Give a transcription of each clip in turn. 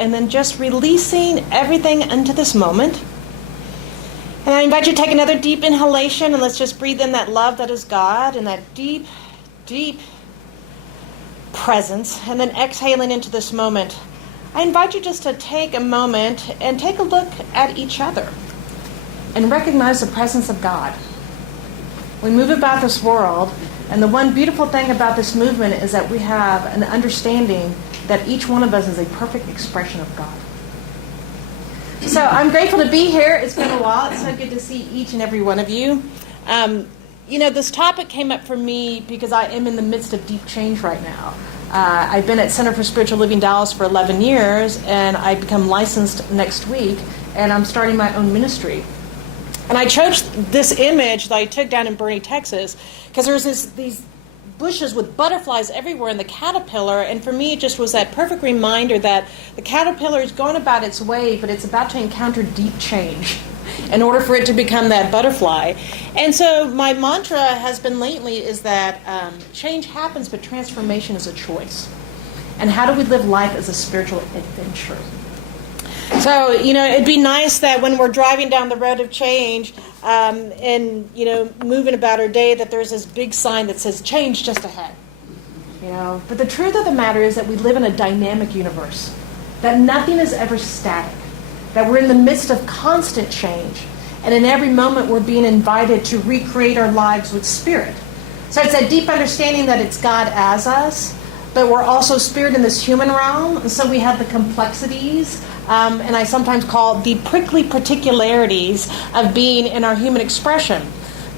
and then just releasing everything into this moment. And I invite you to take another deep inhalation, and let's just breathe in that love that is God and that deep, deep presence. And then exhaling into this moment, I invite you just to take a moment and take a look at each other and recognize the presence of God. We move about this world, and the one beautiful thing about this movement is that we have an understanding that each one of us is a perfect expression of God. So I'm grateful to be here. It's been a while. It's so good to see each and every one of you. This topic came up for me because I am in the midst of deep change right now. I've been at Center for Spiritual Living Dallas for 11 years, and I become licensed next week, and I'm starting my own ministry. And I chose this image that I took down in Boerne, Texas, because there's these bushes with butterflies everywhere in the caterpillar, and for me it just was that perfect reminder that the caterpillar is going about its way, but it's about to encounter deep change in order for it to become that butterfly. And so my mantra has been lately is that change happens, but transformation is a choice. And how do we live life as a spiritual adventure? So, it'd be nice that when we're driving down the road of change and, moving about our day, that there's this big sign that says, change just ahead. But the truth of the matter is that we live in a dynamic universe, that nothing is ever static, that we're in the midst of constant change. And in every moment, we're being invited to recreate our lives with spirit. So it's that deep understanding that it's God as us, but we're also spirit in this human realm. And so we have the complexities, and I sometimes call the prickly particularities of being in our human expression.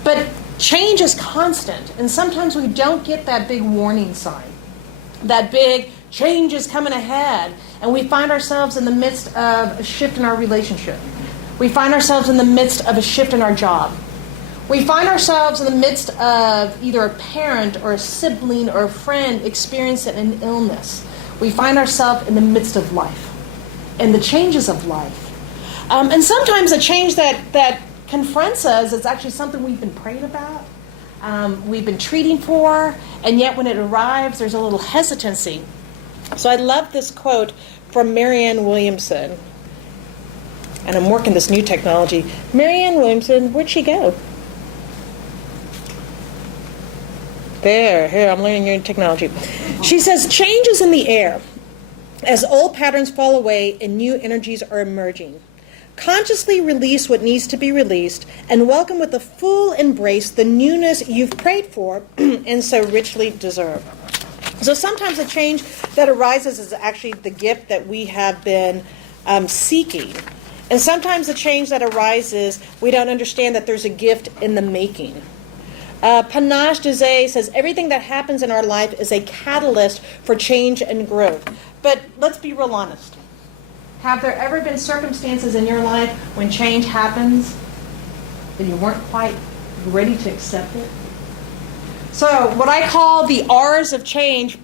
But change is constant, and sometimes we don't get that big warning sign, that big change is coming ahead, and we find ourselves in the midst of a shift in our relationship. We find ourselves in the midst of a shift in our job. We find ourselves in the midst of either a parent or a sibling or a friend experiencing an illness. We find ourselves in the midst of life and the changes of life. And sometimes the change that confronts us is actually something we've been praying about, we've been treating for, and yet when it arrives, there's a little hesitancy. So I love this quote from Marianne Williamson. And I'm working this new technology. Marianne Williamson, where'd she go? Here, I'm learning new technology. She says, change is in the air as old patterns fall away and new energies are emerging. Consciously release what needs to be released and welcome with a full embrace the newness you've prayed for and so richly deserve. So sometimes the change that arises is actually the gift that we have been seeking. And sometimes the change that arises, we don't understand that there's a gift in the making. Panache Dizay says, everything that happens in our life is a catalyst for change and growth. But let's be real honest. Have there ever been circumstances in your life when change happens that you weren't quite ready to accept it? So what I call the R's of change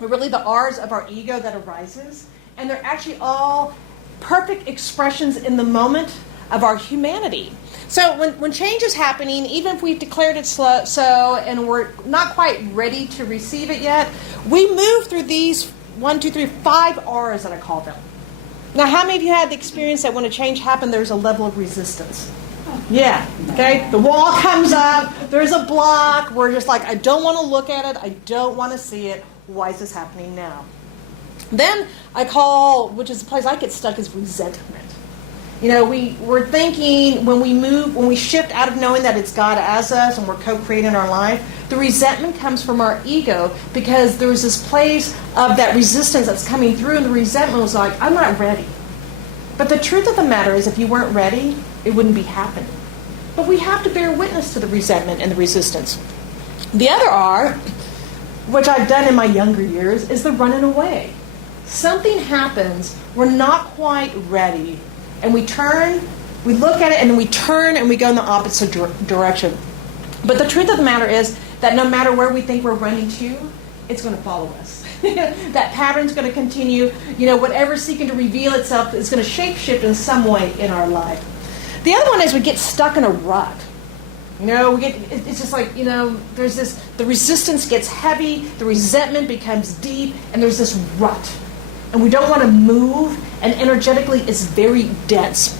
are really the R's of our ego that arises. And they're actually all perfect expressions in the moment of our humanity. So when change is happening, even if we've declared it so and we're not quite ready to receive it yet, we move through these 5 R's that I call them. Now, how many of you had the experience that when a change happened, there's a level of resistance? Yeah, okay? The wall comes up, there's a block, we're just like, I don't want to look at it, I don't want to see it, why is this happening now? Then I call, which is the place I get stuck, is resentment. We're thinking when we shift out of knowing that it's God as us and we're co-creating our life, the resentment comes from our ego because there's this place of that resistance that's coming through, and the resentment was like, I'm not ready. But the truth of the matter is if you weren't ready, it wouldn't be happening. But we have to bear witness to the resentment and the resistance. The other R, which I've done in my younger years, is the running away. Something happens, we're not quite ready, and we turn, we look at it, and then we turn and we go in the opposite direction. But the truth of the matter is that no matter where we think we're running to, it's going to follow us. That pattern's going to continue. Whatever's seeking to reveal itself is going to shape-shift in some way in our life. The other one is we get stuck in a rut. It's just like, there's this, the resistance gets heavy, the resentment becomes deep, and there's this rut. and we don't want to move, and energetically it's very dense.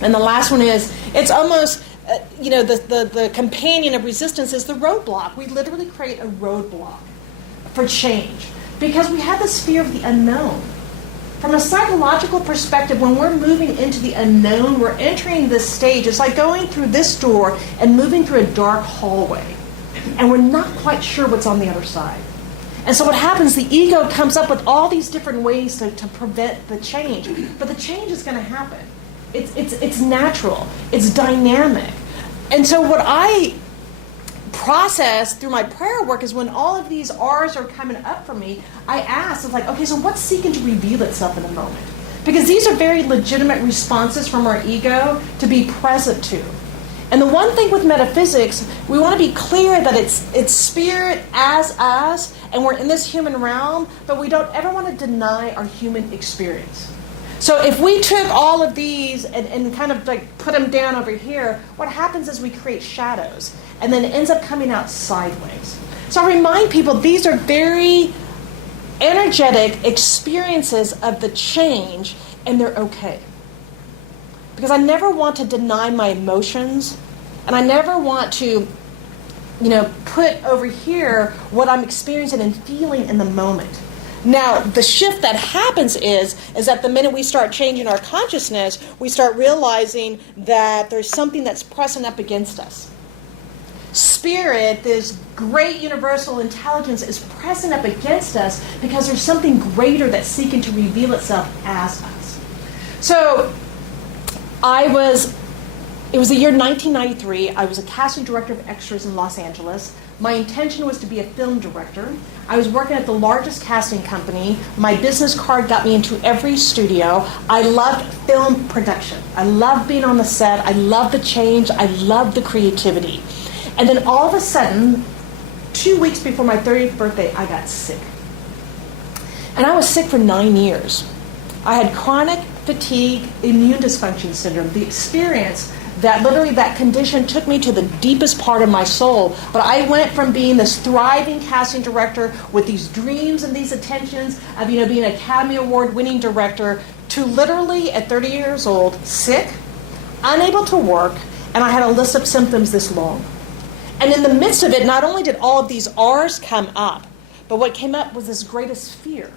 And the last one is, it's almost, the companion of resistance is the roadblock. We literally create a roadblock for change because we have this fear of the unknown. From a psychological perspective, when we're moving into the unknown, we're entering this stage. It's like going through this door and moving through a dark hallway, and we're not quite sure what's on the other side. And so what happens, the ego comes up with all these different ways to prevent the change. But the change is going to happen. It's natural. It's dynamic. And so what I process through my prayer work is when all of these R's are coming up for me, I ask, it's like, okay, so what's seeking to reveal itself in a moment? Because these are very legitimate responses from our ego to be present to. And the one thing with metaphysics, we want to be clear that it's spirit as us, and we're in this human realm, but we don't ever want to deny our human experience. So if we took all of these and kind of like put them down over here, what happens is we create shadows, and then it ends up coming out sideways. So I remind people these are very energetic experiences of the change, and they're okay. Because I never want to deny my emotions, and I never want to, put over here what I'm experiencing and feeling in the moment. Now, the shift that happens is that the minute we start changing our consciousness, we start realizing that there's something that's pressing up against us. Spirit, this great universal intelligence, is pressing up against us because there's something greater that's seeking to reveal itself as us. So, it was the year 1993. I was a casting director of extras in Los Angeles. My intention was to be a film director. I was working at the largest casting company. My business card got me into every studio. I loved film production. I loved being on the set. I loved the change. I loved the creativity. And then all of a sudden, 2 weeks before my 30th birthday, I got sick. And I was sick for 9 years. I had chronic fatigue, immune dysfunction syndrome, the experience that literally that condition took me to the deepest part of my soul. But I went from being this thriving casting director with these dreams and these attentions of being an Academy Award winning director to literally at 30 years old, sick, unable to work, and I had a list of symptoms this long. And in the midst of it, not only did all of these R's come up, but what came up was this greatest fear.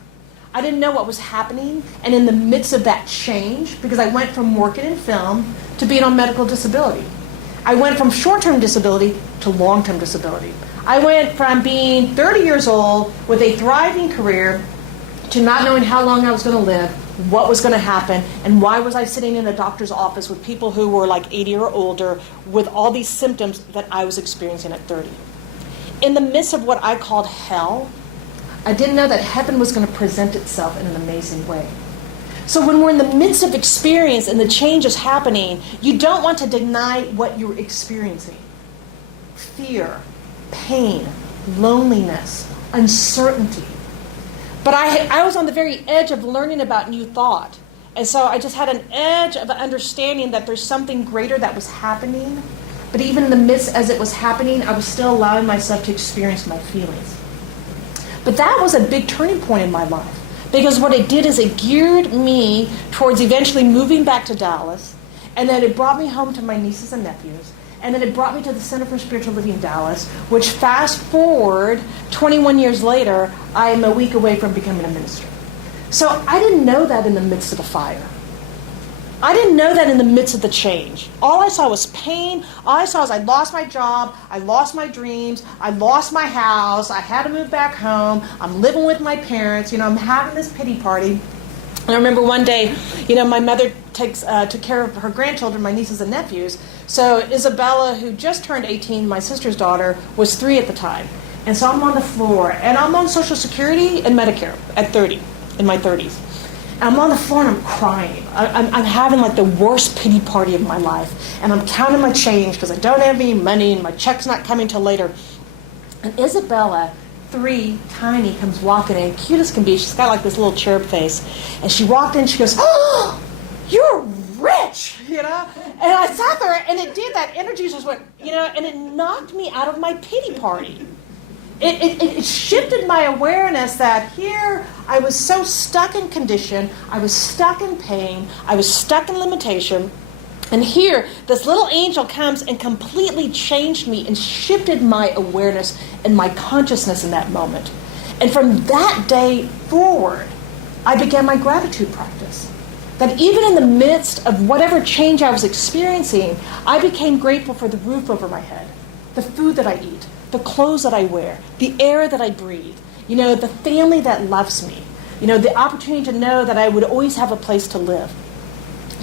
I didn't know what was happening, and in the midst of that change, because I went from working in film to being on medical disability. I went from short-term disability to long-term disability. I went from being 30 years old with a thriving career to not knowing how long I was going to live, what was going to happen, and why was I sitting in a doctor's office with people who were like 80 or older with all these symptoms that I was experiencing at 30. In the midst of what I called hell, I didn't know that heaven was going to present itself in an amazing way. So when we're in the midst of experience and the change is happening, you don't want to deny what you're experiencing. Fear, pain, loneliness, uncertainty. But I was on the very edge of learning about new thought. And so I just had an edge of understanding that there's something greater that was happening. But even in the midst as it was happening, I was still allowing myself to experience my feelings. But that was a big turning point in my life. Because what it did is it geared me towards eventually moving back to Dallas. And then it brought me home to my nieces and nephews. And then it brought me to the Center for Spiritual Living Dallas, which fast forward 21 years later, I am a week away from becoming a minister. So I didn't know that in the midst of the fire. I didn't know that in the midst of the change. All I saw was pain. All I saw was I lost my job, I lost my dreams, I lost my house, I had to move back home, I'm living with my parents, I'm having this pity party. And I remember one day, my mother took care of her grandchildren, my nieces and nephews. So Isabella, who just turned 18, my sister's daughter, was 3 at the time. And so I'm on the floor, and I'm on Social Security and Medicare at 30, in my 30s. And I'm on the floor and I'm crying. I'm having like the worst pity party of my life. And I'm counting my change because I don't have any money and my check's not coming till later. And Isabella, 3, tiny, comes walking in, cute as can be. She's got like this little cherub face. And she walked in, she goes, "Oh, you're rich," And I sat there and it did, that energy just went, and it knocked me out of my pity party. It shifted my awareness that here I was so stuck in condition, I was stuck in pain, I was stuck in limitation. And here, this little angel comes and completely changed me and shifted my awareness and my consciousness in that moment. And from that day forward, I began my gratitude practice. That even in the midst of whatever change I was experiencing, I became grateful for the roof over my head, the food that I eat, the clothes that I wear, the air that I breathe, the family that loves me, the opportunity to know that I would always have a place to live.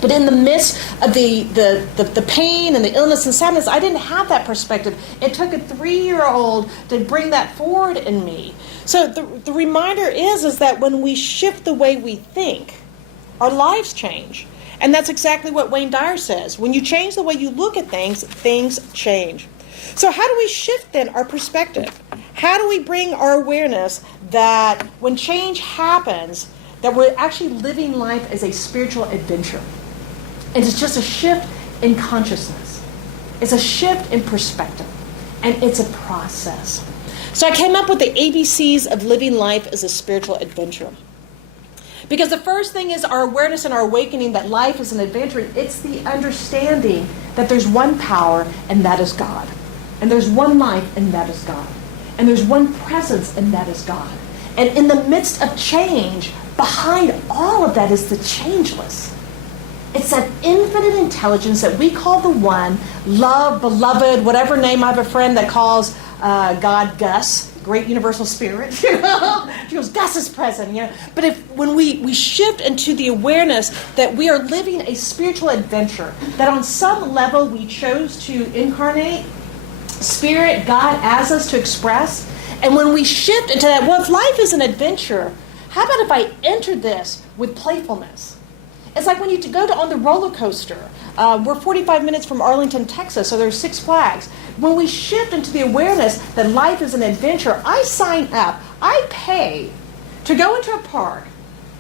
But in the midst of the pain and the illness and sadness, I didn't have that perspective. It took a 3-year-old to bring that forward in me. So the reminder is that when we shift the way we think, our lives change. And that's exactly what Wayne Dyer says. When you change the way you look at things, things change. So how do we shift then our perspective? How do we bring our awareness that when change happens, that we're actually living life as a spiritual adventure? And it's just a shift in consciousness. It's a shift in perspective. And it's a process. So I came up with the ABCs of living life as a spiritual adventure. Because the first thing is our awareness and our awakening that life is an adventure. It's the understanding that there's one power, and that is God. And there's one life, and that is God. And there's one presence, and that is God. And in the midst of change, behind all of that is the changeless. It's that infinite intelligence that we call the one, love, beloved, whatever name. I have a friend that calls God Gus, great universal spirit. She goes, Gus is present. But when we shift into the awareness that we are living a spiritual adventure, that on some level we chose to incarnate Spirit, God, as us to express, and when we shift into that, well, if life is an adventure, how about if I enter this with playfulness? It's like when you go on the roller coaster. We're 45 minutes from Arlington, Texas, so there's 6 Flags. When we shift into the awareness that life is an adventure, I sign up. I pay to go into a park,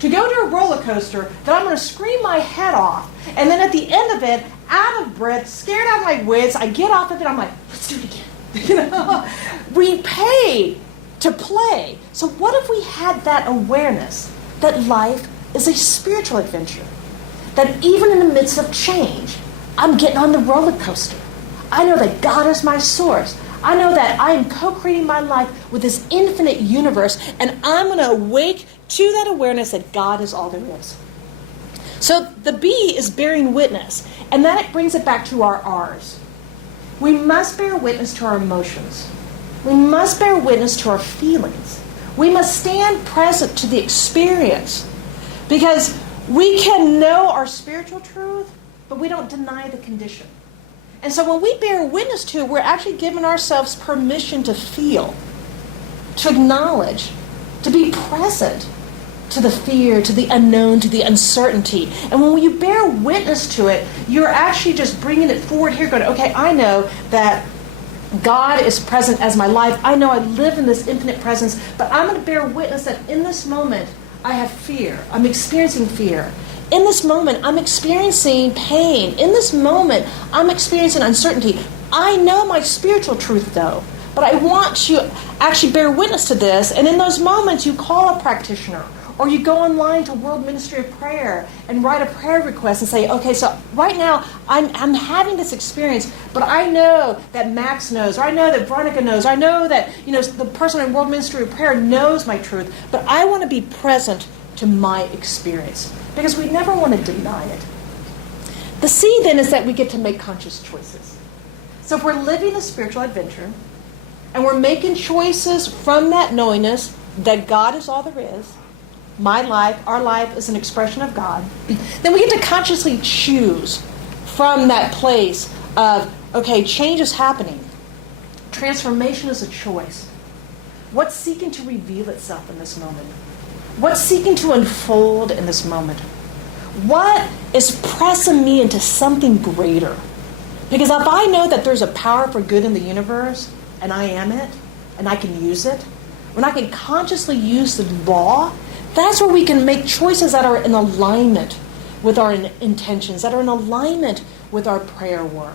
to go to a roller coaster that I'm going to scream my head off. And then at the end of it, out of breath, scared out of my wits, I get off of it, I'm like, let's do it again. We pay to play. So what if we had that awareness that life is a spiritual adventure? That even in the midst of change, I'm getting on the roller coaster. I know that God is my source. I know that I am co-creating my life with this infinite universe, and I'm going to awake to that awareness that God is all there is. So the B is bearing witness, and then it brings it back to our R's. We must bear witness to our emotions. We must bear witness to our feelings. We must stand present to the experience, because we can know our spiritual truth, but we don't deny the condition. And so when we bear witness to it, we're actually giving ourselves permission to feel, to acknowledge, to be present to the fear, to the unknown, to the uncertainty. And when you bear witness to it, you're actually just bringing it forward here, going, okay, I know that God is present as my life. I know I live in this infinite presence, but I'm going to bear witness that in this moment, I have fear. I'm experiencing fear. In this moment, I'm experiencing pain. In this moment, I'm experiencing uncertainty. I know my spiritual truth, though, but I want to actually bear witness to this. And in those moments, you call a practitioner, or you go online to World Ministry of Prayer and write a prayer request and say, okay, so right now I'm having this experience, but I know that Max knows, or I know that Veronica knows, or I know that the person in World Ministry of Prayer knows my truth, but I want to be present to my experience, because we never want to deny it. The C then is that we get to make conscious choices. So if we're living a spiritual adventure, and we're making choices from that knowingness that God is all there is, my life, our life is an expression of God, then we get to consciously choose from that place of, okay, change is happening. Transformation is a choice. What's seeking to reveal itself in this moment? What's seeking to unfold in this moment? What is pressing me into something greater? Because if I know that there's a power for good in the universe, and I am it, and I can use it, when I can consciously use the law, that's where we can make choices that are in alignment with our intentions, that are in alignment with our prayer work.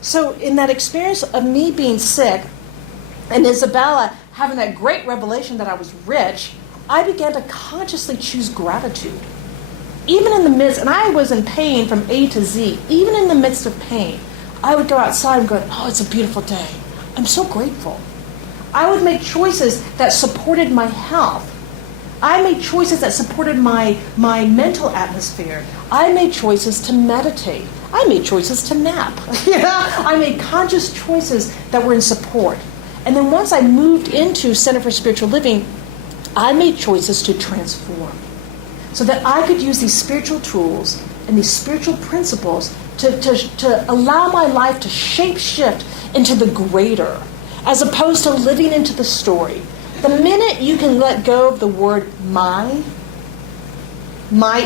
So in that experience of me being sick, and Isabella having that great revelation that I was rich, I began to consciously choose gratitude. Even in the midst, and I was in pain from A to Z, even in the midst of pain, I would go outside and go, oh, it's a beautiful day. I'm so grateful. I would make choices that supported my health. I made choices that supported my mental atmosphere. I made choices to meditate. I made choices to nap. I made conscious choices that were in support. And then once I moved into Center for Spiritual Living, I made choices to transform so that I could use these spiritual tools and these spiritual principles to allow my life to shape shift into the greater, as opposed to living into the story. The minute you can let go of the word my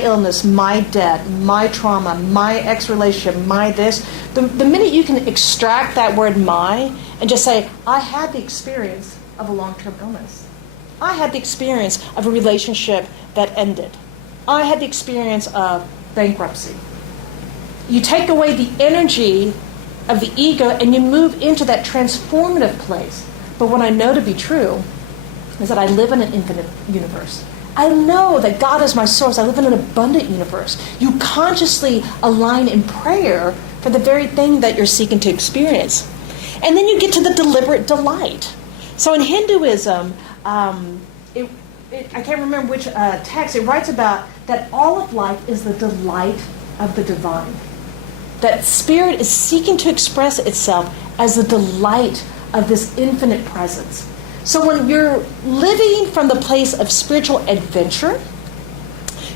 illness, my debt, my trauma, my ex-relationship, my this, the minute you can extract that word my and just say, I had the experience of a long-term illness. I had the experience of a relationship that ended. I had the experience of bankruptcy. You take away the energy of the ego and you move into that transformative place. But what I know to be true is that I live in an infinite universe. I know that God is my source. I live in an abundant universe. You consciously align in prayer for the very thing that you're seeking to experience. And then you get to the deliberate delight. So in Hinduism, I can't remember which text, it writes about that all of life is the delight of the divine. That spirit is seeking to express itself as the delight of this infinite presence. So when you're living from the place of spiritual adventure,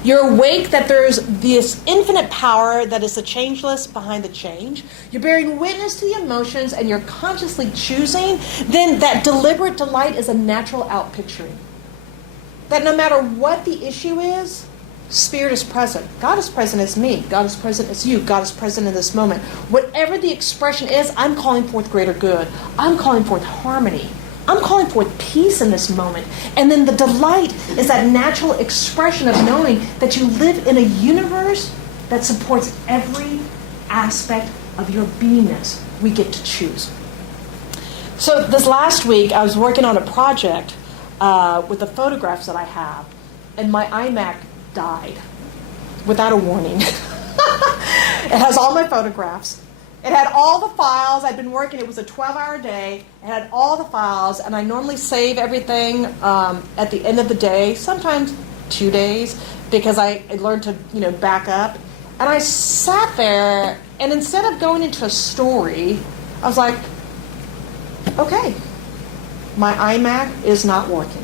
you're awake that there's this infinite power that is the changeless behind the change. You're bearing witness to the emotions and you're consciously choosing, then that deliberate delight is a natural outpicturing. That no matter what the issue is, Spirit is present. God is present as me. God is present as you. God is present in this moment. Whatever the expression is, I'm calling forth greater good. I'm calling forth harmony. I'm calling forth peace in this moment. And then the delight is that natural expression of knowing that you live in a universe that supports every aspect of your beingness. We get to choose. So this last week, I was working on a project with the photographs that I have, and my iMac died without a warning. It has all my photographs. It had all the files. I'd been working. It was a 12-hour day. It had all the files, and I normally save everything at the end of the day, sometimes 2 days, because I learned to back up. And I sat there, and instead of going into a story, I was like, okay, my iMac is not working.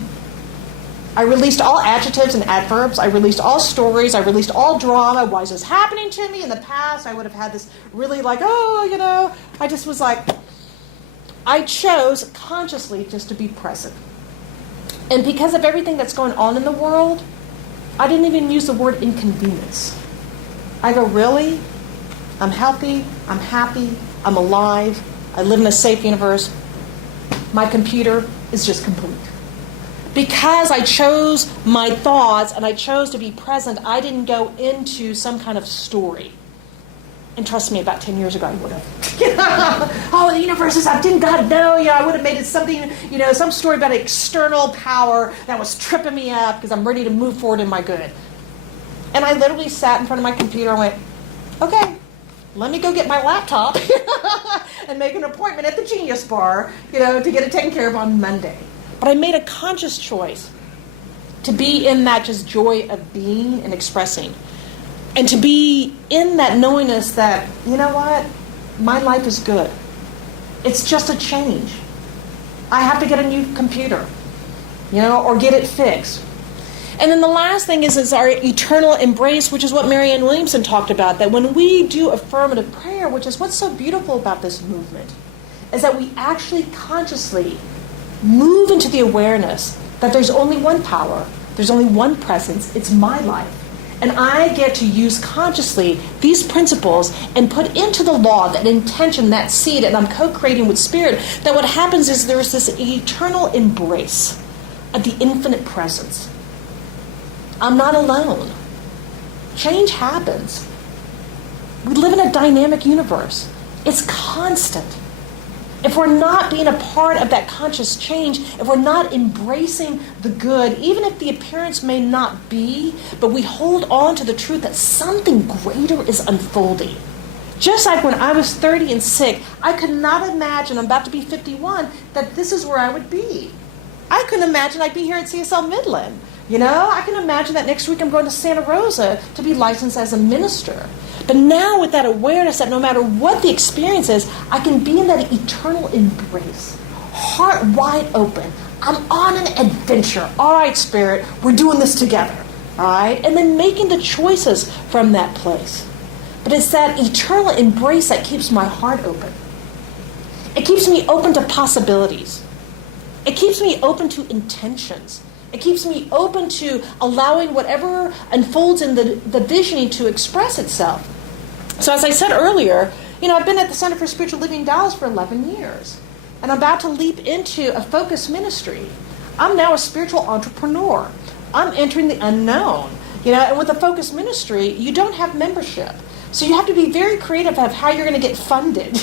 I released all adjectives and adverbs. I released all stories. I released all drama. Why is this happening to me? In the past, I would have had this really I just was like, I chose consciously just to be present. And because of everything that's going on in the world, I didn't even use the word inconvenience. I go, really? I'm healthy. I'm happy. I'm alive. I live in a safe universe. My computer is just complete. Because I chose my thoughts and I chose to be present, I didn't go into some kind of story. And trust me, about 10 years ago I would have. Oh, the universe is up. Didn't God know? I would have made it something, some story about an external power that was tripping me up because I'm ready to move forward in my good. And I literally sat in front of my computer and went, okay, let me go get my laptop and make an appointment at the Genius Bar, to get it taken care of on Monday. But I made a conscious choice to be in that just joy of being and expressing. And to be in that knowingness that, you know what? My life is good. It's just a change. I have to get a new computer, or get it fixed. And then the last thing is our eternal embrace, which is what Marianne Williamson talked about, that when we do affirmative prayer, which is what's so beautiful about this movement, is that we actually consciously move into the awareness that there's only one power, there's only one presence, it's my life. And I get to use consciously these principles and put into the law that intention, that seed, and I'm co-creating with Spirit, that what happens is there's this eternal embrace of the infinite presence. I'm not alone. Change happens. We live in a dynamic universe. It's constant. if we're not being a part of that conscious change, if we're not embracing the good, even if the appearance may not be, but we hold on to the truth that something greater is unfolding. Just like when I was 30 and sick, I could not imagine, I'm about to be 51, that this is where I would be. I couldn't imagine I'd be here at CSL Midland. I can imagine that next week I'm going to Santa Rosa to be licensed as a minister. But now with that awareness that no matter what the experience is, I can be in that eternal embrace, heart wide open. I'm on an adventure. All right, Spirit, we're doing this together. All right? And then making the choices from that place. But it's that eternal embrace that keeps my heart open. It keeps me open to possibilities. It keeps me open to intentions. It keeps me open to allowing whatever unfolds in the visioning to express itself. So as I said earlier, I've been at the Center for Spiritual Living Dallas for 11 years. And I'm about to leap into a focused ministry. I'm now a spiritual entrepreneur. I'm entering the unknown. And with a focused ministry, you don't have membership. So you have to be very creative of how you're going to get funded,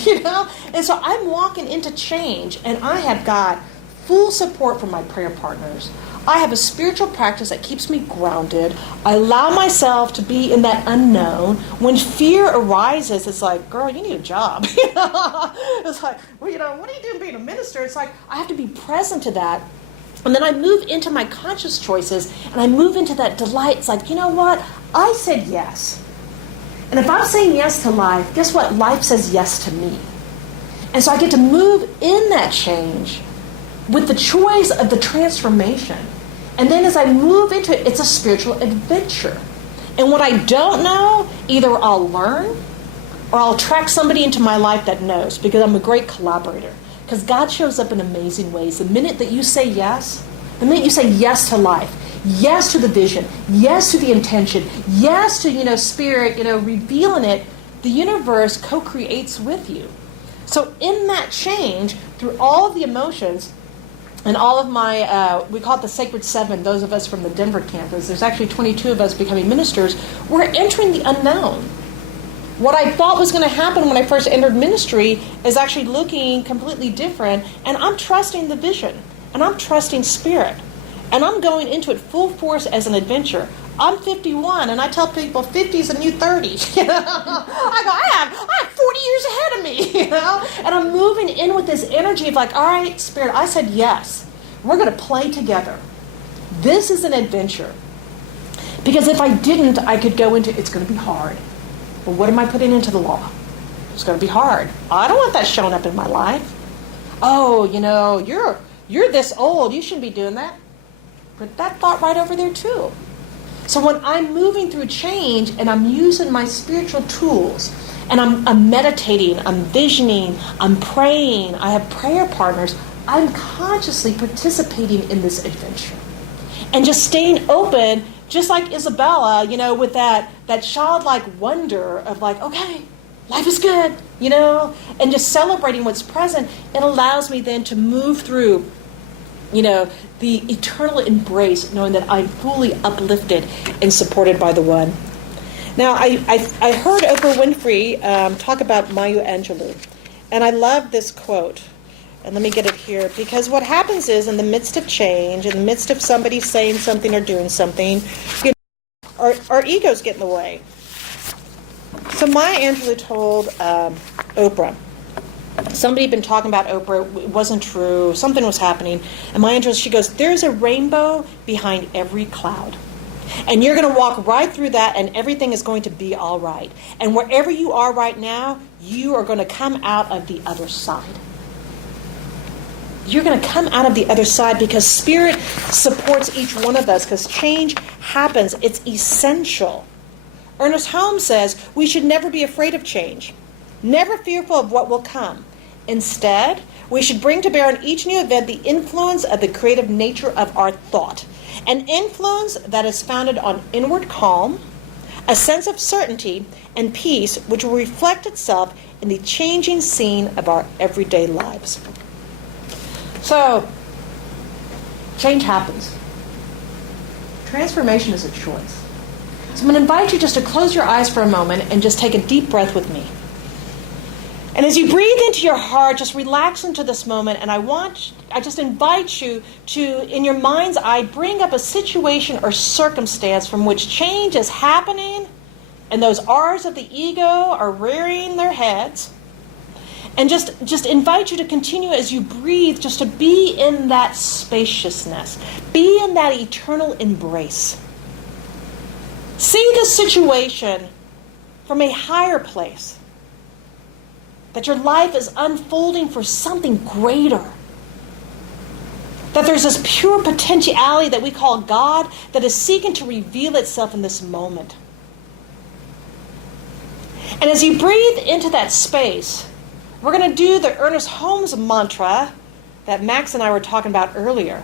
And so I'm walking into change, and I have got full support from my prayer partners. I have a spiritual practice that keeps me grounded. I allow myself to be in that unknown. When fear arises, it's like, girl, you need a job. It's like, what are you doing being a minister? It's like, I have to be present to that. And then I move into my conscious choices, and I move into that delight. It's like, you know what? I said yes. And if I'm saying yes to life, guess what? Life says yes to me. And so I get to move in that change with the choice of the transformation. And then as I move into it, it's a spiritual adventure. And what I don't know, either I'll learn or I'll attract somebody into my life that knows, because I'm a great collaborator. Because God shows up in amazing ways. The minute that you say yes, the minute you say yes to life, yes to the vision, yes to the intention, yes to, Spirit, revealing it, the universe co-creates with you. So in that change, through all of the emotions, and all of my, we call it the Sacred Seven, those of us from the Denver campus, there's actually 22 of us becoming ministers, we're entering the unknown. What I thought was going to happen when I first entered ministry is actually looking completely different, and I'm trusting the vision, and I'm trusting Spirit, and I'm going into it full force as an adventure. I'm 51, and I tell people 50 is a new 30. I have 40 years ahead of me, And I'm moving in with this energy of like, all right, Spirit, I said yes. We're going to play together. This is an adventure. Because if I didn't, I could go into, it's going to be hard. Well, what am I putting into the law? It's going to be hard. I don't want that showing up in my life. Oh, you're this old. You shouldn't be doing that. Put that thought right over there too. So when I'm moving through change and I'm using my spiritual tools and I'm meditating, I'm visioning, I'm praying, I have prayer partners, I'm consciously participating in this adventure. And just staying open, just like Isabella, with that childlike wonder of like, okay, life is good, and just celebrating what's present, it allows me then to move through the eternal embrace, knowing that I'm fully uplifted and supported by the One. Now, I heard Oprah Winfrey talk about Maya Angelou, and I love this quote. And let me get it here, because what happens is, in the midst of change, in the midst of somebody saying something or doing something, our egos get in the way. So Maya Angelou told Oprah, somebody had been talking about Oprah, it wasn't true, something was happening, and Maya Angelou, she goes, there's a rainbow behind every cloud. And you're going to walk right through that, and everything is going to be all right. And wherever you are right now, you are going to come out of the other side. You're going to come out of the other side because Spirit supports each one of us, because change happens. It's essential. Ernest Holmes says we should never be afraid of change, never fearful of what will come. Instead, we should bring to bear on each new event the influence of the creative nature of our thought, an influence that is founded on inward calm, a sense of certainty and peace which will reflect itself in the changing scene of our everyday lives. So, change happens. Transformation is a choice. So I'm going to invite you just to close your eyes for a moment and just take a deep breath with me. And as you breathe into your heart, just relax into this moment, and I just invite you to, in your mind's eye, bring up a situation or circumstance from which change is happening, and those R's of the ego are rearing their heads. And just invite you to continue as you breathe, just to be in that spaciousness. Be in that eternal embrace. See the situation from a higher place. That your life is unfolding for something greater. That there's this pure potentiality that we call God that is seeking to reveal itself in this moment. And as you breathe into that space, we're going to do the Ernest Holmes mantra that Max and I were talking about earlier.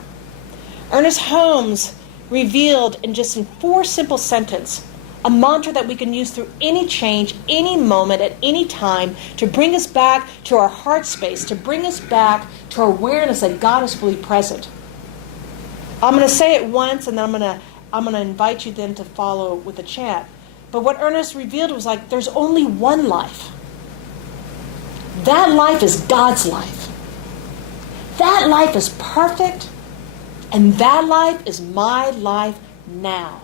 Ernest Holmes revealed in 4 simple sentences a mantra that we can use through any change, any moment, at any time to bring us back to our heart space, to bring us back to our awareness that God is fully present. I'm going to say it once, and then I'm going to invite you then to follow with the chant. But what Ernest revealed was there's only one life. That life is God's life. That life is perfect, and that life is my life now.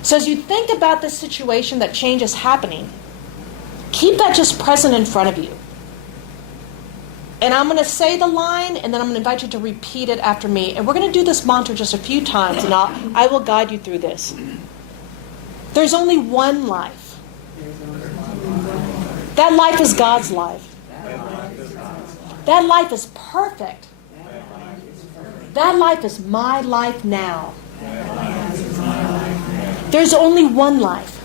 So as you think about this situation that change is happening, keep that just present in front of you. And I'm going to say the line, and then I'm going to invite you to repeat it after me. And we're going to do this mantra just a few times, and I will guide you through this. There's only one life. That life is God's life. That life is perfect. That life is my life now. There's only one life.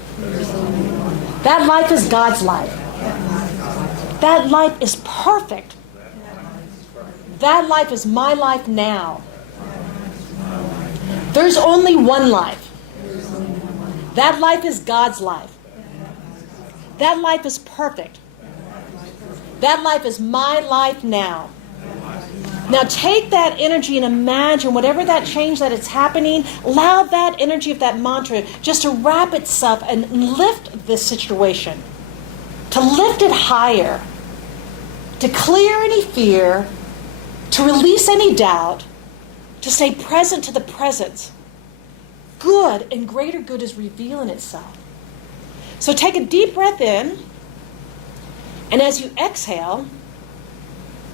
That life is God's life. That life is perfect. That life is my life now. There's only one life. That life is God's life. That life is perfect. That life is my life now. Now take that energy and imagine whatever that change that it's happening, allow that energy of that mantra just to wrap itself and lift this situation. To lift it higher. To clear any fear. To release any doubt. To stay present to the presence. Good and greater good is revealing itself. So take a deep breath in. And as you exhale,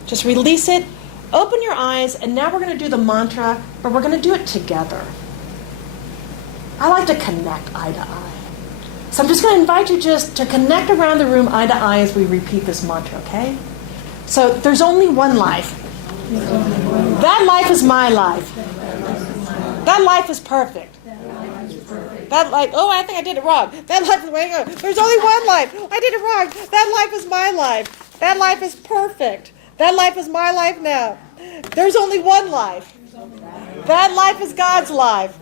just release it. Open your eyes, and now we're going to do the mantra, but we're going to do it together. I like to connect eye to eye. So I'm just going to invite you just to connect around the room eye to eye as we repeat this mantra, okay? So there's only one life. That life is my life. That life is perfect. That life, I think I did it wrong. That life is, there's only one life. I did it wrong. That life is my life. That life is perfect. That life is my life now. There's only one life. That life is God's life.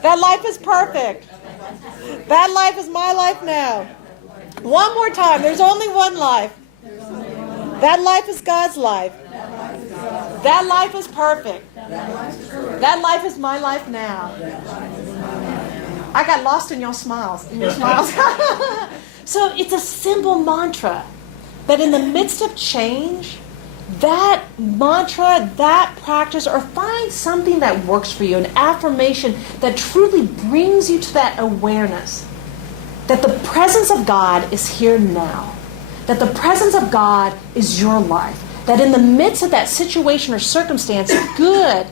That life is perfect. That life is my life now. One more time. There's only one life. That life is God's life. That life is perfect. That life is my life now. I got lost in your smiles. So it's a simple mantra. That in the midst of change, that mantra, that practice, or find something that works for you, an affirmation that truly brings you to that awareness that the presence of God is here now, that the presence of God is your life, that in the midst of that situation or circumstance, good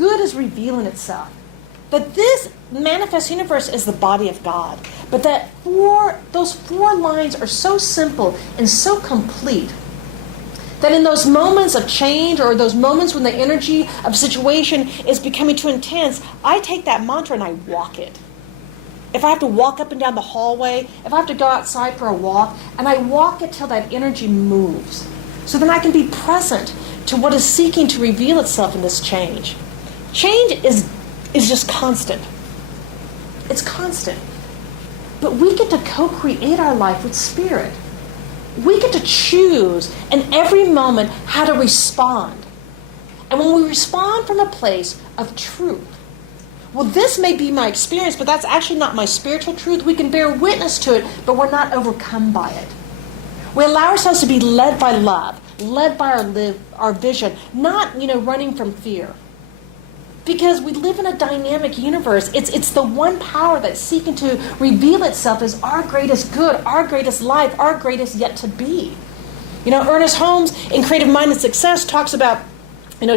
is revealing itself. That this manifest universe is the body of God. But that those 4 lines are so simple and so complete that in those moments of change or those moments when the energy of situation is becoming too intense, I take that mantra and I walk it. If I have to walk up and down the hallway, if I have to go outside for a walk, and I walk it till that energy moves. So then I can be present to what is seeking to reveal itself in this change. Change is just constant. It's constant. But we get to co-create our life with Spirit. We get to choose in every moment how to respond. And when we respond from a place of truth, well, this may be my experience, but that's actually not my spiritual truth. We can bear witness to it, but we're not overcome by it. We allow ourselves to be led by love, led by our vision, not, running from fear. Because we live in a dynamic universe. It's the one power that's seeking to reveal itself as our greatest good, our greatest life, our greatest yet to be. Ernest Holmes in Creative Mind and Success talks about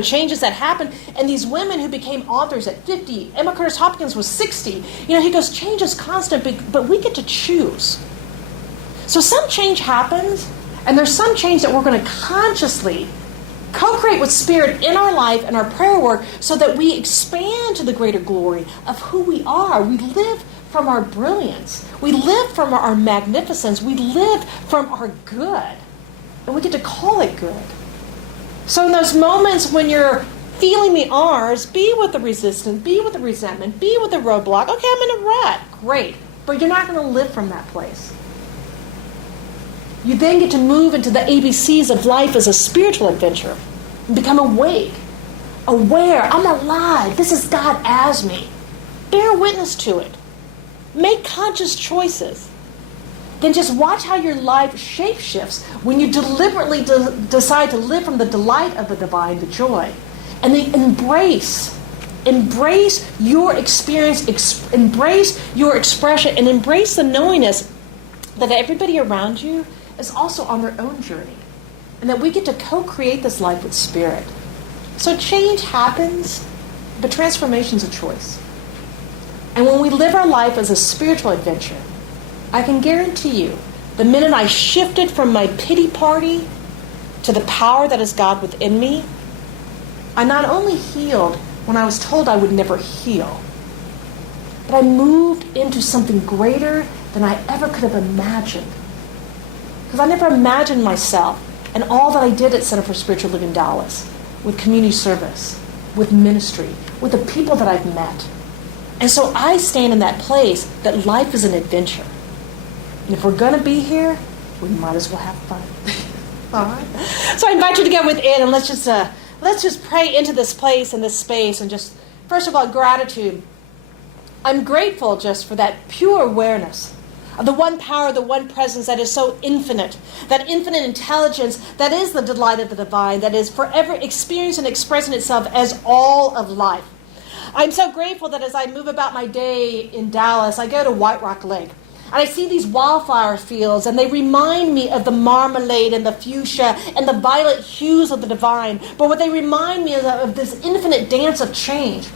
changes that happen, and these women who became authors at 50, Emma Curtis Hopkins was 60. He goes, change is constant, but we get to choose. So some change happens, and there's some change that we're going to consciously co-create with Spirit in our life and our prayer work so that we expand to the greater glory of who we are. We live from our brilliance. We live from our magnificence. We live from our good. And we get to call it good. So in those moments when you're feeling the R's, be with the resistance, be with the resentment, be with the roadblock. Okay, I'm in a rut. Great. But you're not going to live from that place. You then get to move into the ABCs of life as a spiritual adventure. And become awake, aware. I'm alive. This is God as me. Bear witness to it. Make conscious choices. Then just watch how your life shape-shifts when you deliberately decide to live from the delight of the divine, the joy. And then embrace your experience, embrace your expression, and embrace the knowingness that everybody around you is also on their own journey. And that we get to co-create this life with Spirit. So change happens, but transformation's a choice. And when we live our life as a spiritual adventure, I can guarantee you, the minute I shifted from my pity party to the power that is God within me, I not only healed when I was told I would never heal, but I moved into something greater than I ever could have imagined. Because I never imagined myself and all that I did at Center for Spiritual Living Dallas, with community service, with ministry, with the people that I've met. And so I stand in that place that life is an adventure. And if we're going to be here, we might as well have fun. All right? So I invite you to get within, and let's just pray into this place and this space, and just, first of all, gratitude. I'm grateful just for that pure awareness of the one power, the one presence that is so infinite, that infinite intelligence that is the delight of the divine, that is forever experiencing and expressing itself as all of life. I'm so grateful that as I move about my day in Dallas, I go to White Rock Lake. And I see these wildflower fields, and they remind me of the marmalade and the fuchsia and the violet hues of the divine. But what they remind me of this infinite dance of change.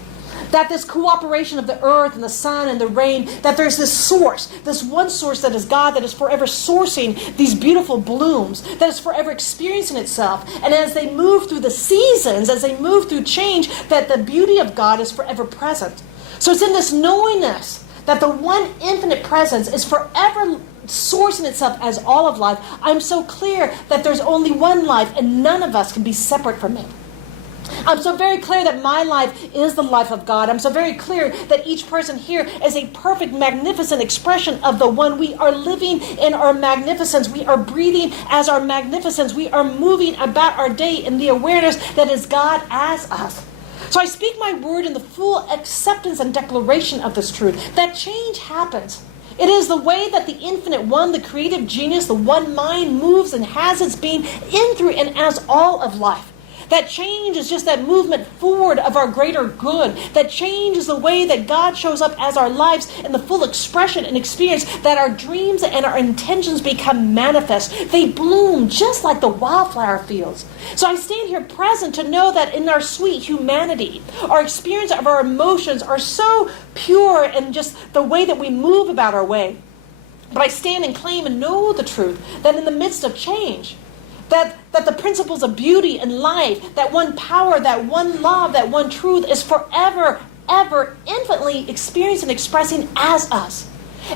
That this cooperation of the earth and the sun and the rain, that there's this source, this one source that is God, that is forever sourcing these beautiful blooms, that is forever experiencing itself. And as they move through the seasons, as they move through change, that the beauty of God is forever present. So it's in this knowingness that the one infinite presence is forever sourcing itself as all of life. I'm so clear that there's only one life and none of us can be separate from it. I'm so very clear that my life is the life of God. I'm so very clear that each person here is a perfect, magnificent expression of the one. We are living in our magnificence. We are breathing as our magnificence. We are moving about our day in the awareness that is God as us. So I speak my word in the full acceptance and declaration of this truth, that change happens. It is the way that the infinite one, the creative genius, the one mind moves and has its being in, through, and as all of life. That change is just that movement forward of our greater good. That change is the way that God shows up as our lives in the full expression and experience, that our dreams and our intentions become manifest. They bloom just like the wildflower fields. So I stand here present to know that in our sweet humanity, our experience of our emotions are so pure, and just the way that we move about our way. But I stand and claim and know the truth that in the midst of change, that the principles of beauty and life, that one power, that one love, that one truth is forever, ever, infinitely experienced and expressing as us.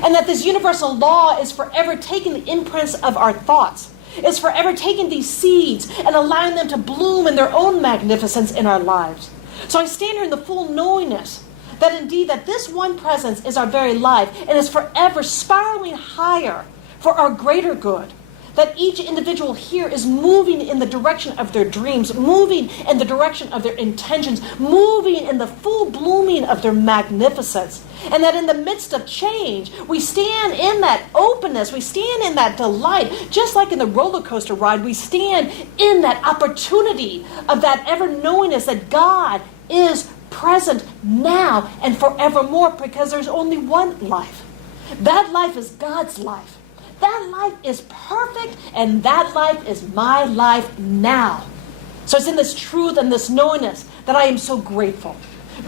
And that this universal law is forever taking the imprints of our thoughts, is forever taking these seeds and allowing them to bloom in their own magnificence in our lives. So I stand here in the full knowingness that indeed that this one presence is our very life and is forever spiraling higher for our greater good. that each individual here is moving in the direction of their dreams, moving in the direction of their intentions, moving in the full blooming of their magnificence. And that in the midst of change, we stand in that openness, we stand in that delight, just like in the roller coaster ride, we stand in that opportunity of that ever-knowingness that God is present now and forevermore, because there's only one life. That life is God's life. That life is perfect, and that life is my life now. So it's in this truth and this knowingness that I am so grateful.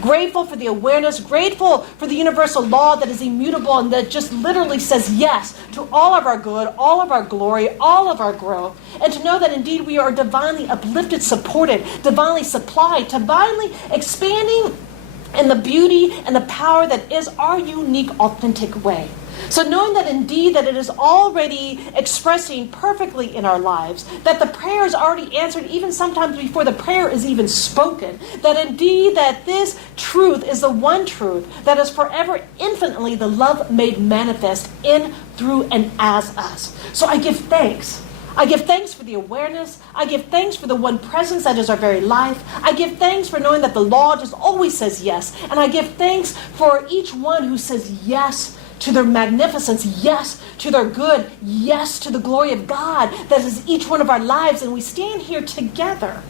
Grateful for the awareness, grateful for the universal law that is immutable and that just literally says yes to all of our good, all of our glory, all of our growth. And to know that indeed we are divinely uplifted, supported, divinely supplied, divinely expanding in the beauty and the power that is our unique, authentic way. So knowing that indeed that it is already expressing perfectly in our lives, that the prayer is already answered even sometimes before the prayer is even spoken, that indeed that this truth is the one truth that is forever infinitely the love made manifest in, through, and as us. So I give thanks. I give thanks for the awareness. I give thanks for the one presence that is our very life. I give thanks for knowing that the law just always says yes. And I give thanks for each one who says yes to their magnificence, yes to their good, yes to the glory of God that is each one of our lives. And we stand here together,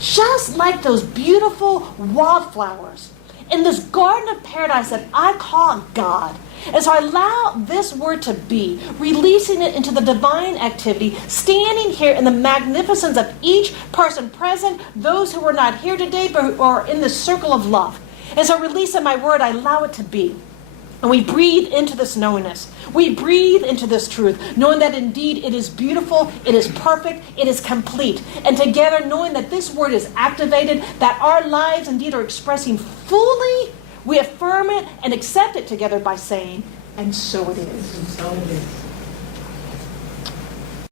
just like those beautiful wildflowers in this garden of paradise that I call God. And so I allow this word to be, releasing it into the divine activity, standing here in the magnificence of each person present, those who are not here today but who are in this circle of love. And so releasing my word, I allow it to be. And we breathe into this knowingness. We breathe into this truth, knowing that indeed it is beautiful, it is perfect, it is complete. And together, knowing that this word is activated, that our lives indeed are expressing fully, we affirm it and accept it together by saying, and so it is. And so it is.